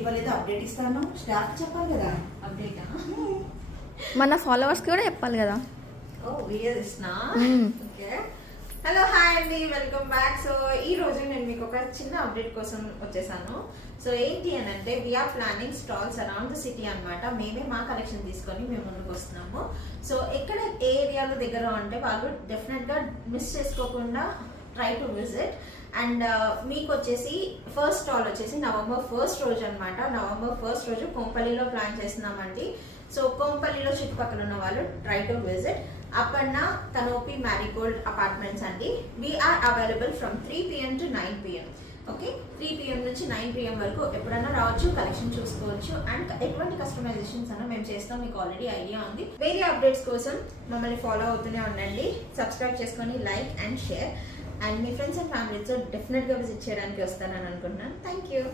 ఇవాళ ఏదో అప్డేట్ ఇస్తాను, స్టాఫ్ చెప్పాలి కదా. అప్డేటా? మన ఫాలోవర్స్కి కూడా చెప్పాలి కదా. ఓ వీడియో తీసినా. ఓకే, హలో హాయ్ అండి, వెల్కమ్ బ్యాక్. సో ఈ రోజు నేను మీకు ఒక చిన్న అప్డేట్ కోసం వచ్చేసాను. సో ఏంటి అని అంటే we are planning stalls around the city అనమాట. మేమే మా కలెక్షన్ తీసుకొని మేము ముందుకు వస్తున్నాము. సో ఎక్కడ ఏ ఏరియాలో దగ్గర అంటే వాళ్ళు డెఫినెట్గా మిస్ చేసుకోకుండా ట్రై టు విజిట్. అండ్ మీకు వచ్చేసి ఫస్ట్ స్టాల్ వచ్చేసి నవంబర్ 1st రోజు అనమాట. నవంబర్ 1st రోజు కొంపల్లిలో ప్లాన్ చేస్తున్నామండి. సో కొంపల్లిలో చుట్టుపక్కల ఉన్న వాళ్ళు try to visit Aparna canopy marigold apartments అండి. We are available from 3 PM to 9 PM. Okay, 3 PM నుంచి 9 PM వరకు ఎప్పుడైనా రావచ్చు, కలెక్షన్ చూసుకోవచ్చు. అండ్ ఎటువంటి కస్టమైజేషన్స్ అన్న మేము చేస్తాం, మీకు ఆల్రెడీ ఐడియా ఉంది. వేరే అప్డేట్స్ కోసం మమ్మల్ని ఫాలో అవుతూనే ఉండండి. సబ్స్క్రైబ్ చేసుకొని like and share. And me friends and ఫ్యామిలీతో డెఫినెట్గా విజిట్ చేయడానికి వస్తానని అనుకుంటున్నాను. Thank you.